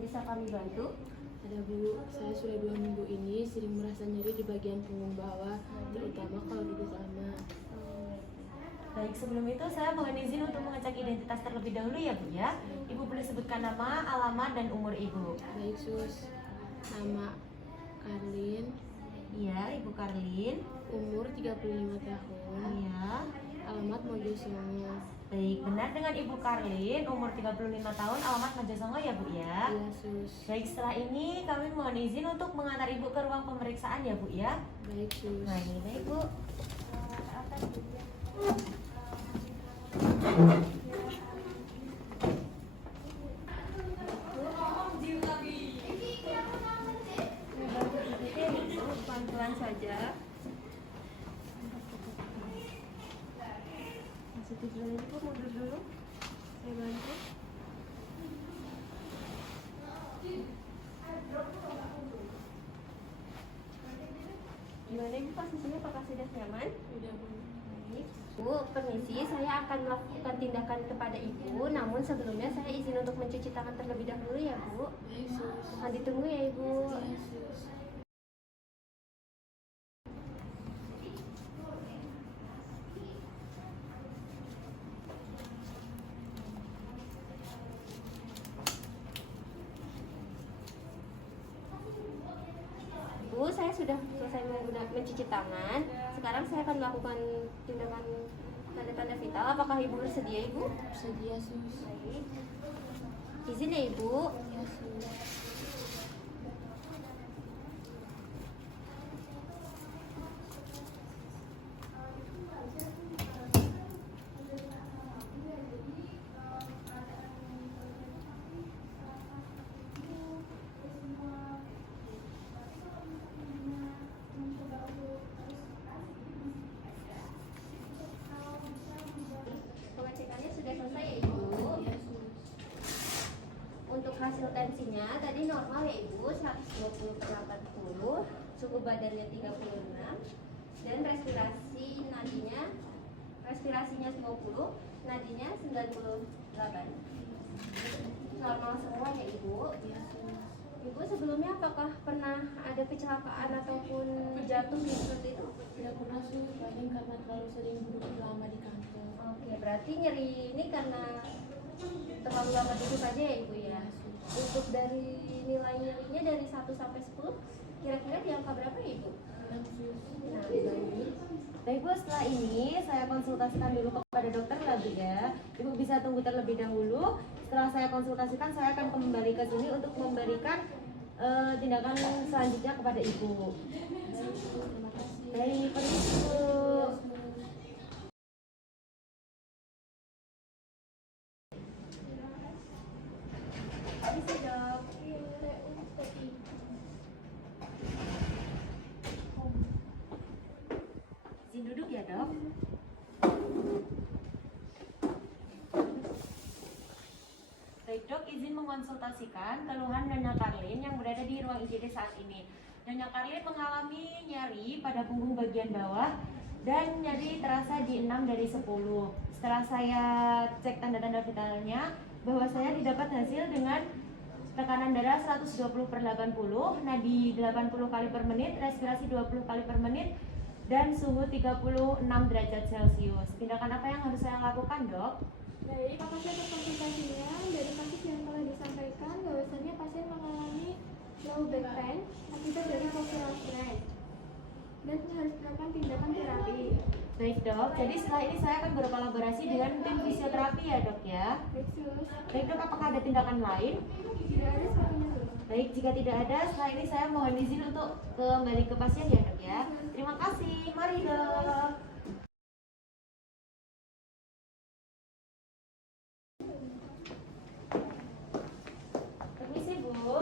yang bisa kami bantu? Ada Bu, saya sudah 2 minggu ini sering merasa nyeri di bagian punggung bawah, terutama kalau duduk lama. Baik, sebelum itu saya mohon izin untuk mengecek identitas terlebih dahulu ya Bu ya. Ibu boleh sebutkan nama, alamat, dan umur Ibu. Baik Sus, nama Karlin, Iya, Ibu Karlin. umur 35 tahun, Iya. alamat Mojosongo. Baik, benar dengan Ibu Karlin, umur 35 tahun, alamat Mojosongo ya Bu ya. Iya Sus. Baik, setelah ini kami mohon izin untuk mengantar Ibu ke ruang pemeriksaan ya Bu ya. Baik Sus. Nah, ini baik Bu. Pelan-pelan saja. Masih tujuan ini Bu, mundur dulu. Saya bantu. Gimana Ibu posisinya, apakah sudah nyaman? Udah Bu. Baik. Bu, permisi, saya akan melakukan tindakan kepada Ibu. Namun sebelumnya saya izin untuk mencuci tangan terlebih dahulu ya Bu. Baik Sus. Mohon ditunggu ya Ibu. Iya Sus. Bu, saya sudah selesai mencuci tangan. Sekarang saya akan melakukan tindakan tanda-tanda vital. Apakah Ibu bersedia Ibu? Bersedia Sus. Baik. Izin ya Ibu. Iya Sus. Pengecekannya sudah selesai ya Ibu. Iya Sus. Untuk hasil tensinya tadi normal ya Ibu, 120/80, suhu badannya 36, dan respirasinya 90, nadinya 98. Normal semua ya Ibu. Iya Sus. Ibu sebelumnya apakah pernah ada kecelakaan ataupun jatuh seperti itu? Tidak pernah Sus, paling karena terlalu sering duduk lama di kantor. Oke, berarti nyeri ini karena terlalu lama duduk aja ya Ibu ya. Untuk dari nilai nyerinya dari 1 sampai 10, kira-kira di angka berapa ya Ibu? 6 Sus. Nah, baik. Baik Bu, setelah ini saya konsultasikan dulu kepada dokter lagi ya. Ibu bisa tunggu terlebih dahulu. Setelah saya konsultasikan, saya akan kembali ke sini untuk memberikan tindakan selanjutnya kepada Ibu. Baik Sus, terima kasih. Baik, permisi Bu. Permisi Dok. Izin duduk ya Dok. Baik Dok, izin mengonsultasikan keluhan Nyonya Karlin yang berada di ruang IGD saat ini. Nyonya Karlin mengalami nyeri pada punggung bagian bawah dan nyeri terasa di 6 dari 10. Setelah saya cek tanda-tanda vitalnya, bahwa saya didapat hasil dengan tekanan darah 120/80, nadi 80 kali per menit, respirasi 20 kali per menit, dan suhu 36 derajat Celcius. Tindakan apa yang harus saya lakukan, Dok? Baik, terima kasih atas konsultasinya. Dari kasus yang telah disampaikan, bahwasannya pasien mengalami low back pain akibat dari postural strain dan harus melakukan tindakan terapi. Baik Dok, jadi setelah ini saya akan berkolaborasi dengan tim fisioterapi ya Dok ya. Baik, sus. Baik Dok, apakah ada tindakan lain? Tidak ada sepertinya, sus. Baik, jika tidak ada, setelah ini saya mohon izin untuk kembali ke pasien ya Dok ya. Terima kasih, mari Dok. Permisi Bu,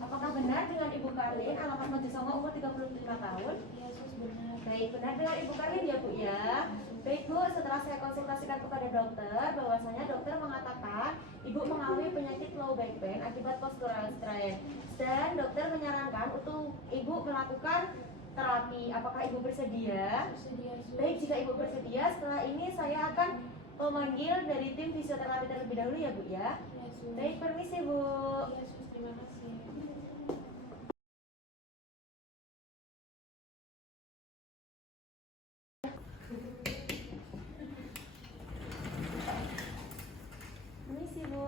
apakah benar dengan Ibu Karlin, alamat Mojosongo, umur 35 tahun? Iya Sus, benar. Baik, benar dengan Ibu Karlin ya Bu ya. Baik Bu, setelah saya konsultasikan kepada dokter, bahwasanya dokter mengatakan Ibu mengalami penyakit low back pain akibat postural strain. Dan dokter menyarankan untuk Ibu melakukan terapi. Apakah Ibu bersedia? Bersedia Sus. Baik, jika Ibu bersedia, setelah ini saya akan memanggil dari tim fisioterapi terlebih dahulu ya Bu ya. Iya Sus. Baik, permisi Bu. Iya Sus. terima kasih. Permisi, Bu.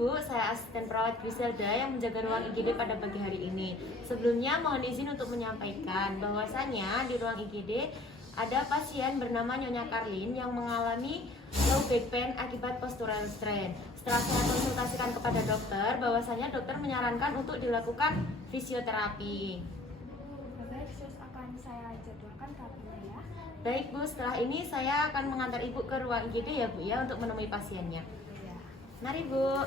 Bu, saya asisten perawat Griselda yang menjaga ruang IGD pada pagi hari ini. Sebelumnya mohon izin untuk menyampaikan bahwasanya di ruang IGD ada pasien bernama Nyonya Karlin yang mengalami low back pain akibat postural strain. Setelah saya konsultasikan kepada dokter, bahwasanya dokter menyarankan untuk dilakukan fisioterapi. Baik, sus akan saya jadwalkan terapinya ya. Baik Bu, setelah ini saya akan mengantar Ibu ke ruang IGD ya Bu ya untuk menemui pasiennya. Mari Bu.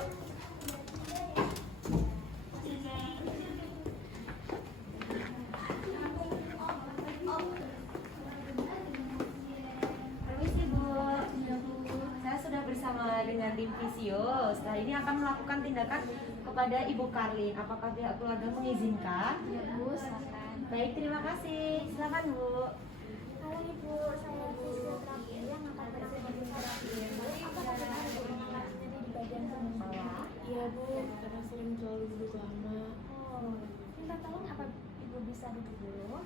Permisi Bu. Saya sudah bersama dengan tim fisio. Setelah ini akan melakukan tindakan kepada Ibu Karlin. Apakah pihak keluarga mengizinkan? Ya Bu, silakan. Baik, terima kasih. Silakan Bu. Halo Ibu, saya fisioterapi yang akan melakukan terapi. Apakah benar Ibu mengalami nyeri di bagian punggung bawah? Iya Bu, karena sering terlalu duduk lama. Oh, minta tolong apa Ibu bisa duduk dulu?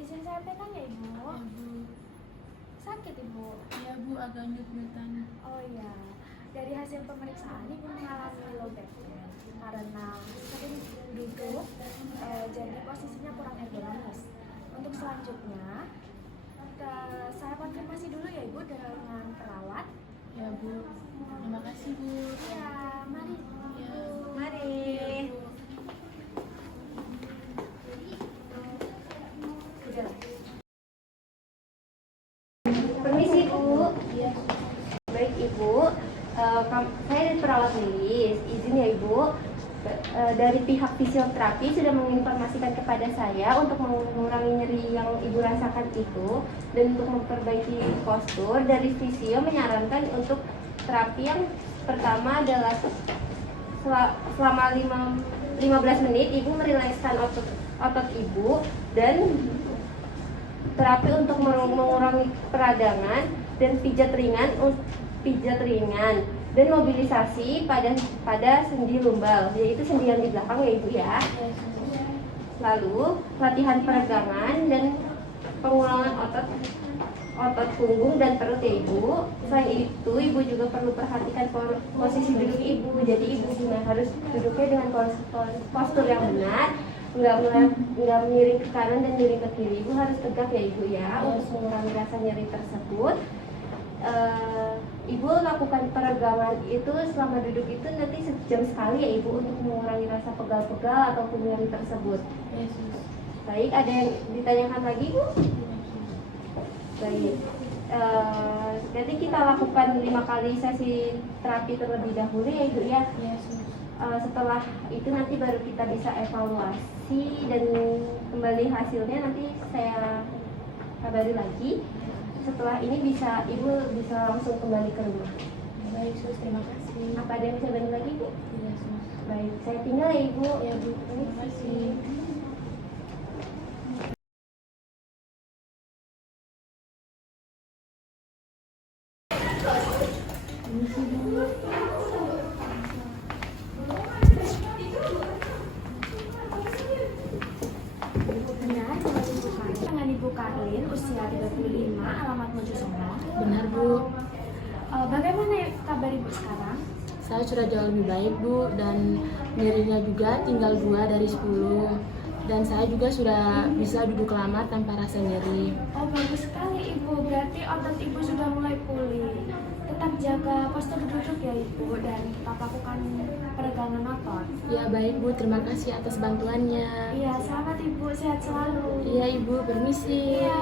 Izin saya tekan ya Ibu. Ya Bu, Sakit Ibu? ya Bu agak nyut-nyutan. Oh iya, dari hasil pemeriksaan Ibu mengalami low back pain karena sering duduk, jadi posisinya kurang ergonomis. Untuk selanjutnya, saya konfirmasi dulu ya Ibu dengan perawat. Ya Bu, terima kasih Bu. Ya, mari Ya. Ibu. Mari. Permisi Bu. Baik Ibu, saya dari perawat Lilis. Izin ya Ibu. Dari pihak fisioterapi sudah menginformasikan kepada saya untuk mengurangi nyeri yang Ibu rasakan itu dan untuk memperbaiki postur. Dari fisio menyarankan untuk terapi yang pertama adalah selama 15 menit Ibu merilekskan otot Ibu, dan terapi untuk mengurangi peradangan dan pijat ringan dan mobilisasi pada sendi lumbal, yaitu sendi yang di belakang ya Ibu ya. Lalu latihan peregangan dan pengulangan otot punggung dan perut ya Ibu. Selain itu Ibu juga perlu perhatikan posisi duduk Ibu. Jadi Ibu juga harus duduknya dengan postur yang benar, nggak miring ke kanan dan miring ke kiri. Ibu harus tegak ya Ibu ya untuk mengurangi rasa nyeri tersebut. Ibu lakukan peregangan itu selama duduk itu nanti sejam sekali ya Ibu untuk mengurangi rasa pegal-pegal ataupun nyeri tersebut. Yesus. Baik, ada yang ditanyakan lagi Bu? Baik. Jadi kita lakukan 5 kali sesi terapi terlebih dahulu ya Ibu ya. Yesus. Setelah itu nanti baru kita bisa evaluasi dan kembali hasilnya nanti saya kabari lagi. Setelah ini Ibu bisa langsung kembali ke rumah. Baik Sus, terima kasih. Apa ada yang bisa bantu lagi Bu? Iya Sus. Baik, saya tinggal ya Ibu. Ya Bu, terima kasih. Permisi Bu. Benar, dengan Ibu Karlin. Dengan Ibu Karlin, usia 35, alamat Mojosono. Benar Bu, Bagaimana kabar Ibu sekarang? saya sudah jauh lebih baik Bu, dan nyerinya juga tinggal 2 dari 10. Dan saya juga sudah bisa duduk lama tanpa rasa nyeri. Oh, bagus sekali Ibu, berarti otot Ibu sudah mulai pulih. Tetap jaga postur duduk ya Ibu, dan tetap lakukan peregangan otot. Ya baik Bu, terima kasih atas bantuannya. Iya, selamat Ibu, sehat selalu. Iya Ibu, permisi. Iya.